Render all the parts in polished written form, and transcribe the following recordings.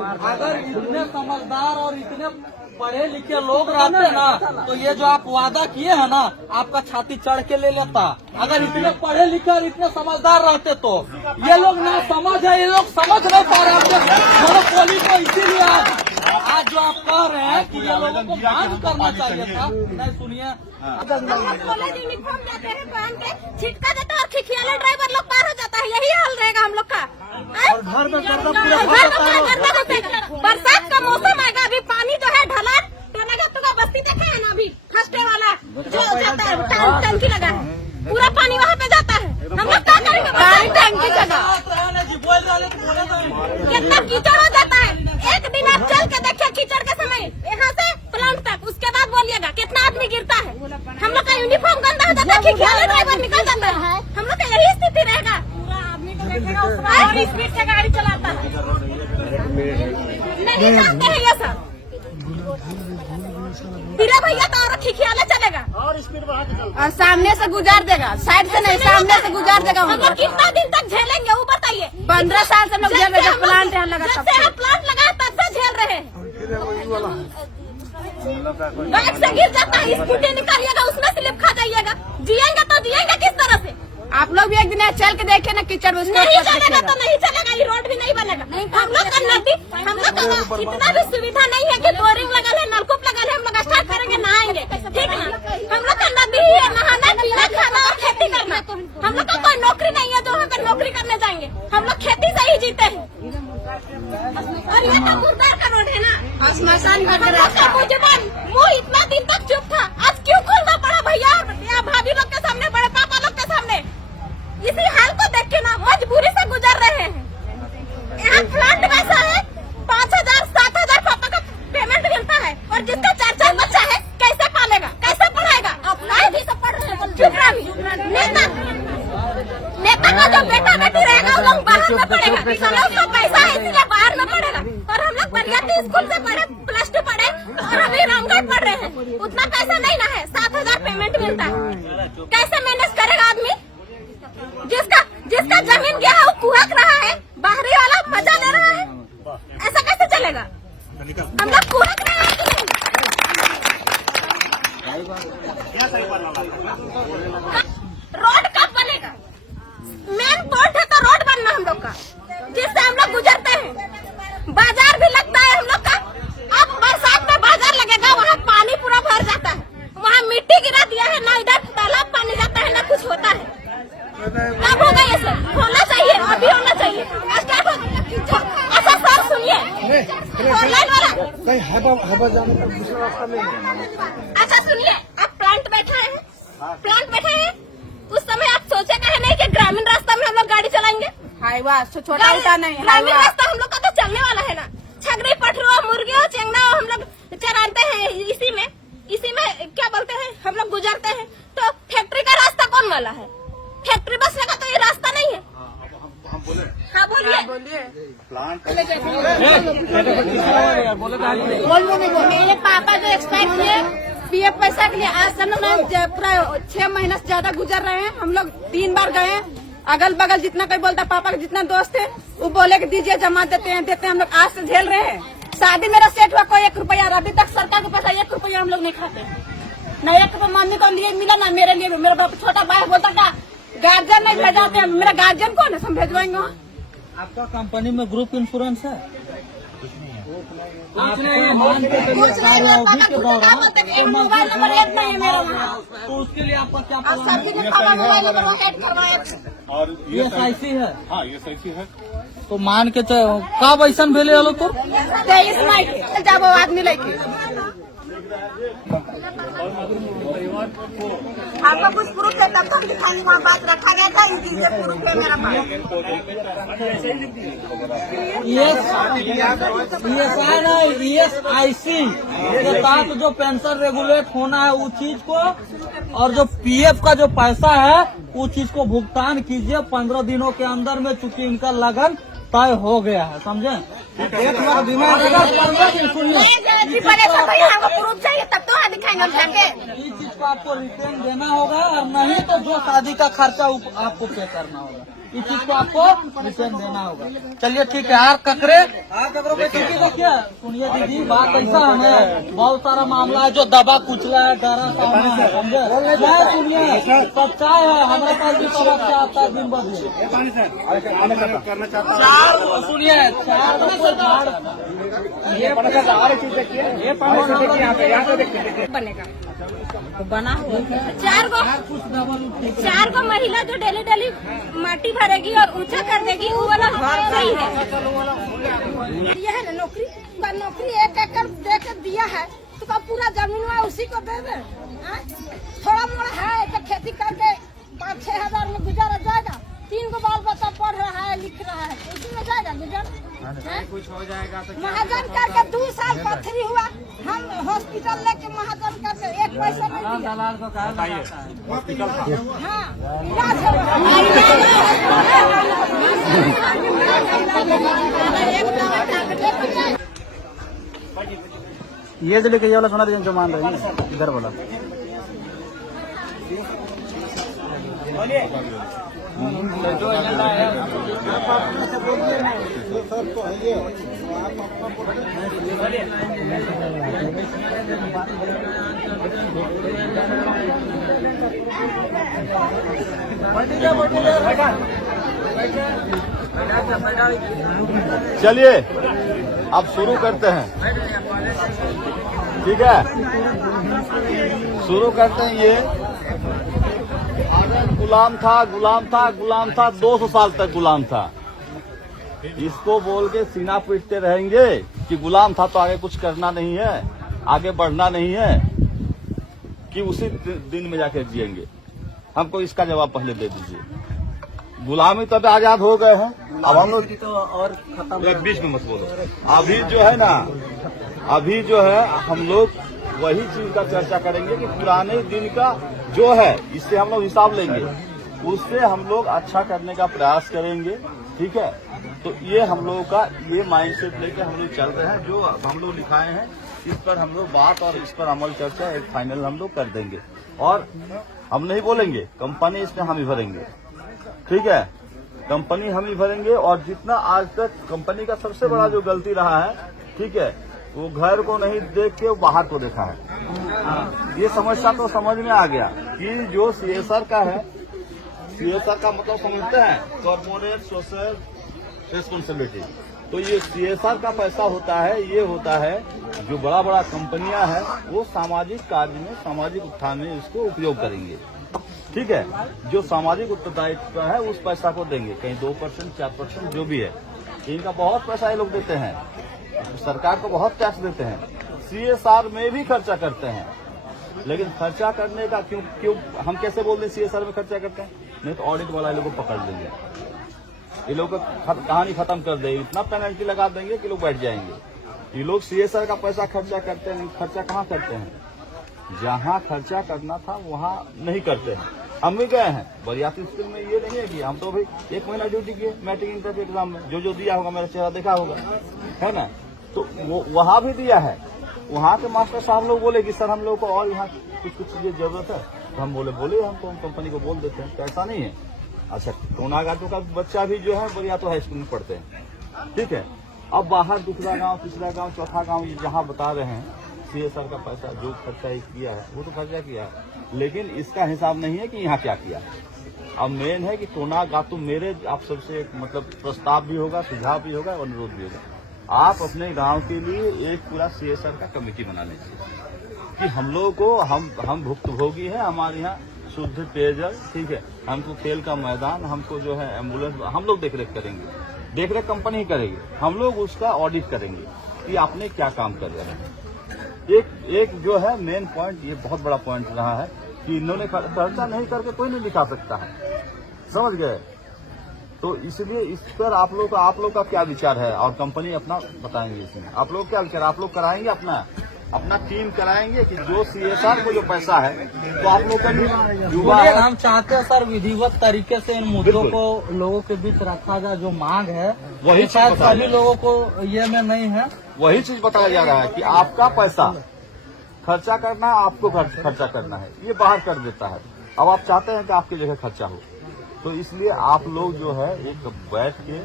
अगर इतने समझदार और इतने पढ़े लिखे लोग रहते ना तो ये जो आप वादा किए हैं ना आपका छाती चढ़ के ले लेता। अगर इतने पढ़े लिखे और इतने समझदार रहते तो ये लोग ना समझ है, ये लोग समझ नहीं पा रहे मोनोपोली को। इसीलिए आज जो आप कह रहे हैं कि ये लोगों को बंद करना चाहिए था। नहीं सुनिए, यूनिफॉर्म जाते हैं पहन के छिटका देता है और खिखियाला ड्राइवर लोग पार हो जाता है। यही हाल रहेगा हम लोग का। बरसात का मौसम आएगा, अभी पानी जो है ढला टनेगा तो बस्ती देखा है ना, अभी फर्स्टे वाला जो जाता है टंकी लगा है, पूरा पानी वहाँ पे जाता है। हम लोग क्या करेंगे? टंकी जगह कितना कीचड़ हो जाता है। एक दिन आप चल के देखिए कीचड़ के समय यहाँ से प्लांट तक, उसके बाद बोलिएगा कितना आदमी गिरता है। हम लोग का यूनिफॉर्म गंदा हो जाता है, खिखियाला ड्राइवर निकल जाता है। हम लोग का यही स्थिति रहेगा। स्पीड से गाड़ी चलाता है, नहीं जानते हैं ये सब। तेरा भैया तो और खिखियाला चलेगा और स्पीड बढ़ा के चल और सामने से गुजार देगा, साइड से नहीं सामने से गुजार देगा। हम लोग कितना दिन तक झेलेंगे वो बताइए। 15 साल से हम लोग झेल रहे हैं। प्लांट यहाँ लगा, जब से प्लांट लगा तब से झेल रहे हैं। बाइक से गिर जाता है, स्कूटी निकालिएगा उसमें स्लिप खा जाइएगा। जिएंगे तो जिएंगे किस तरह से? आप लोग भी एक दिन चल के देखे ना कीचड़ नहीं चलेगा तो नहीं चलेगा, ये रोड भी नहीं बनेगा। हम लोग का नदी, हम लोग का इतना भी सुविधा नहीं है कि बोरिंग लगा है, नलकूप लगा है। हम लोग स्टार्ट करेंगे नहाएंगे, ठीक है। हम लोग का नदी है, नहाना पीना खाना और खेती करना। हम लोग का कोई नौकरी नहीं है जो हम नौकरी करने जाएंगे। हम लोग खेती से ही जीते हैं। और ये तो मुर्दार का रोड है ना, स्मशान घाट। वो इतना दिन तक चुप था, आज क्यों खोलना पड़ा भैया? भाभी लोग के सामने, बड़े पापा लोग के सामने इसी हाल को देख के ना मजबूरी से गुजर रहे हैं। यहाँ प्लांट वैसा है, 5,000 7,000 पापा का पेमेंट मिलता है और जिसका 4 बच्चा है कैसे पालेगा, कैसे पढ़ाएगा? भी सब पढ़ रहे हैं। नेता का जो बेटा बेटी रहेगा वो लोग बाहर में पढ़ेगा, उसका पैसा है इसलिए बाहर में पढ़ेगा। और हम लोग बरियाती स्कूल से पढ़े, +2 पढ़े और अभी रामगढ़ पढ़ रहे हैं। उतना पैसा नहीं ना है, 7,000 पेमेंट मिलता है। कैसे मैनेज करेगा आदमी? जिसका जमीन गया है वो कुहक रहा है, बाहरी वाला मजा ले रहा है। ऐसा कैसे चलेगा? हम लोग कुहक रहे हैं कि नहीं? रोड कब बनेगा? मेन पोर्ट है तो रोड बनना हम लोग का, जिससे हम लोग गुजरते हैं। बाजार भी लगता है हम लोग का। अब बरसात में बाजार लगेगा, वहाँ पानी पूरा भर जाता है, वहाँ मिट्टी गिरा दिया है, ना इधर तालाब पानी जाता है ना कुछ होता है। कब होगा ये सब? होना चाहिए, अभी होना चाहिए। अच्छा सर सुनिए, ऑनलाइन वाला अच्छा सुनिए, आप प्लांट बैठा है, उस समय आप सोचे कहे नहीं कि ग्रामीण रास्ता में हम लोग गाड़ी चलाएंगे? हाईवा छोटा उठा नहीं, ग्रामीण रास्ता हम लोग का तो चलने वाला है ना। छगड़ी पठरुआ मुर्गियों चेंगना हम लोग चराते हैं, इसी में क्या बोलते हैं हम लोग गुजरते हैं। तो फैक्ट्री का रास्ता कौन वाला है? फैक्ट्री बस लगा तो ये रास्ता नहीं है। हम बोले, हाँ बोलिए। प्लांट मेरे पापा जो एक्सपायर किए पीएफ पैसा के लिए, आज से पूरा 6 महीना से ज्यादा गुजर रहे हैं। हम लोग 3 बार गए, अगल बगल जितना कोई बोलता, पापा के जितना दोस्त है वो बोले कि दीजिए, जमा देते हैं। हम लोग आज से झेल रहे हैं। शादी मेरा सेट हुआ, कोई 1 रुपया, अभी तक सरकार के पैसा 1 रुपया हम लोग नहीं खाते। न 1 रुपया मम्मी को लिए मिला, ना मेरे लिए। मेरा छोटा भाई बोलता था गार्जियन नहीं भेजाते हैं। मेरा गार्जियन कौन है, हम भेजवाएंगे वहाँ। आपका कंपनी में ग्रुप इंश्योरेंस है? मोबाइल नंबर याद नहीं है मेरा वहाँ। तो उसके लिए आपका क्या मोबाइल नंबर और ESIC है? हाँ ESIC है। तो मान के कब ऐसा भेले हलो तो 23 मई के जब आदमी लेके आपका कुछ प्रूफ है तब तक दिखाएंगे। वहाँ बात रखा गया था, इस चीज से प्रूफ है मेरा पास। ESIC के तहत जो पेंशन रेगुलेट होना है उस चीज को, और जो PF का जो पैसा है उस चीज को भुगतान कीजिए 15 दिनों के अंदर में, चूंकि इनका लगन तय हो गया है, समझे? 1 लाख बीमा 15 दिन सुनिए, प्रूफ चाहिए तब तो दिखाएंगे हम जाके। इस चीज को आपको रिटर्न देना होगा, और नहीं तो जो शादी का खर्चा आपको पे करना होगा। इस चीज को आपको रिटर्न देना होगा। चलिए ठीक है। आर ककरे देखिए सुनिए दीदी, बात ऐसा है ना, बहुत सारा मामला है जो दबा कुचला है, डरा सामना है, समझे? क्या सुनिए, सच्चाई है, हमारे पास भी समस्या आता है दिन ब दिन। करना चाहता हूँ चार सुनिए, चार ये बनेगा तो बना हुआ चार गो महिला जो डेली डेली माटी भरेगी और ऊंचा कर देगी, वो वाला घर सही है। ये है ना नौकरी एक एकड़ दे के दिया है तो का पूरा जमीन में उसी को दे दे। थोड़ा मोड़ा है तो खेती करके 5-6 हजार में गुजारा जाएगा। 3 गो बाल बच्चा पढ़ रहा है, लिख रहा है, उसी में जाएगा गुजर। कुछ हो जाएगा तो महाजन करके 2 साल पथरी हुआ, हम हॉस्पिटल लेके महाजन करके 1 पैसा नहीं दिया। हॉस्पिटल था हाँ इलाज है। ये जो लेके ये वाला सोना जो मान रहे हैं इधर वाला चलिए अब शुरू करते हैं, ठीक है? शुरू करते हैं। ये गुलाम था 200 साल तक गुलाम था। इसको बोल के सीना पीटते रहेंगे कि गुलाम था तो आगे कुछ करना नहीं है, आगे बढ़ना नहीं है, कि उसी दिन में जाके जिएंगे। हमको इसका जवाब पहले दे दीजिए। गुलामी तब आजाद हो गए हैं, अब हम लोग तो और खत्म। बीच में मत बोलो। अभी जो है ना, अभी जो है हम लोग वही चीज का चर्चा करेंगे कि पुराने दिन का जो है, इससे हम लोग हिसाब लेंगे, उससे हम लोग अच्छा करने का प्रयास करेंगे, ठीक है? तो ये हम लोगों का ये माइंडसेट लेके हम लोग चल रहे हैं। जो हम लोग लिखाए हैं इस पर हम लोग बात और इस पर अमल चर्चा एक फाइनल हम लोग कर देंगे। और हम नहीं बोलेंगे, कंपनी इसमें हम ही भरेंगे, ठीक है? कंपनी हम ही भरेंगे। और जितना आज तक कंपनी का सबसे बड़ा जो गलती रहा है, ठीक है, वो घर को नहीं देख के बाहर को देखा है। ये समस्या तो समझ में आ गया कि जो CSR का है, CSR का मतलब समझते हैं, कॉर्पोरेट सोशल रिस्पॉन्सिबिलिटी। तो ये CSR का पैसा होता है, ये होता है जो बड़ा बड़ा कंपनियां हैं वो सामाजिक कार्य में, सामाजिक उत्थान में इसको उपयोग करेंगे, ठीक है? जो सामाजिक उत्तरदायित्व है उस पैसा को देंगे, कहीं 2% 4% जो भी है। इनका बहुत पैसा ये लोग देते हैं, सरकार को बहुत टैक्स देते हैं, CSR में भी खर्चा करते हैं। लेकिन खर्चा करने का क्यों हम कैसे बोल दें CSR में खर्चा करते हैं? नहीं तो ऑडिट वाला लोगों को पकड़ लेंगे, ये लोग कहानी खत्म कर देंगे, इतना पेनल्टी लगा देंगे कि लोग बैठ जाएंगे। ये लोग CSR का पैसा खर्चा करते हैं। खर्चा कहाँ करते हैं? जहाँ खर्चा करना था वहाँ नहीं करते हैं। हम भी गए हैं बरियाती स्कूल में, ये नहीं है कि हम तो भाई 1 महीना ड्यूटी किए मैट्रिक इंटर के एग्जाम में, जो दिया होगा मेरा चेहरा देखा होगा, है ना? तो वो वहाँ भी दिया है। वहाँ के मास्टर साहब लोग बोले कि सर हम लोग को और यहाँ कुछ चीजें जरूरत है, तो हम बोले हमको, हम कंपनी को बोल देते हैं। तो ऐसा नहीं है। अच्छा, टोनाघाटों का बच्चा भी जो है बरियातो हाई स्कूल में पढ़ते हैं, ठीक है? अब बाहर दूसरा गांव, तीसरा गांव, चौथा गांव जहाँ बता रहे हैं CSR का पैसा जो खर्चा किया है वो तो खर्चा किया है, लेकिन इसका हिसाब नहीं है कि यहाँ क्या किया। अब मेन है कि टोनाघाटू मेरे आप सबसे एक मतलब प्रस्ताव भी होगा, सुझाव भी होगा, अनुरोध भी होगा। आप अपने गांव के लिए एक पूरा CSR का कमेटी बना लीजिए कि हम लोगों को हम भुक्तभोगी हैं, हमारे यहाँ शुद्ध पेयजल, ठीक है, हमको खेल का मैदान, हमको जो है एम्बुलेंस, हम लोग देखरेख करेंगे, देखरेख कंपनी ही करेगी, हम लोग उसका ऑडिट करेंगे कि आपने क्या काम कर रहे हैं। एक जो है मेन पॉइंट, ये बहुत बड़ा पॉइंट रहा है कि इन्होंने खर्चा नहीं करके कोई नहीं दिखा सकता है, समझ गए? तो इसलिए इस पर आप लोग का क्या विचार है? और कंपनी अपना बताएंगे इसमें। आप लोग क्या विचार, आप लोग कराएंगे अपना टीम कराएंगे कि जो CSR को जो पैसा है तो आप लोग का युवा है। हम चाहते हैं सर विधिवत तरीके से इन मुद्दों को लोगों के बीच रखा जाए। जो मांग है वही शायद सभी लोगों को ये में नहीं है, वही चीज बताया जा रहा है कि आपका पैसा खर्चा करना है, आपको खर्चा करना है, ये बाहर कर देता है। अब आप चाहते हैं कि आपकी जगह खर्चा हो, तो इसलिए आप लोग जो है एक बैठ के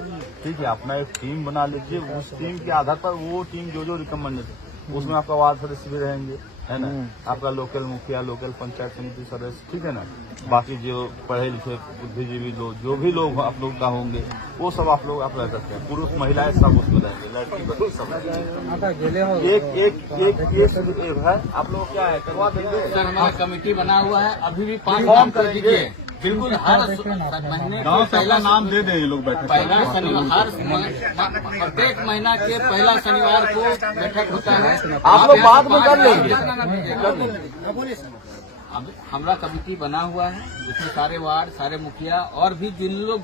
ठीक है अपना एक टीम बना लीजिए, उस टीम के आधार पर वो टीम जो रिकमेंडेड उसमें आपका वार्ड सदस्य भी रहेंगे, है ना, आपका लोकल मुखिया, लोकल पंचायत समिति सदस्य, ठीक है ना, बाकी जो पढ़े लिखे बुद्धिजीवी लोग जो भी लोग आप लोग का होंगे वो सब आप लोग आप रह सकते हैं, पुरुष महिलाएं सब उसमें रहेंगे, लड़की बच्चे सब रहेंगे। एक है आप लोग क्या है करवा देंगे सर, हमारा कमेटी बना हुआ है, अभी भी 5 फॉर्म नाम कर करेंगे। दीजिए। बिल्कुल हर महीने गाँव से पहला नाम दे दें ये लोग बैठे। पहला शनिवार, प्रत्येक महीना के पहला शनिवार को बैठक होता है। आप लोग बाद में कर लेंगे। अब हमारा कमेटी बना हुआ है, जिसमें सारे वार्ड, सारे मुखिया और भी जिन लोग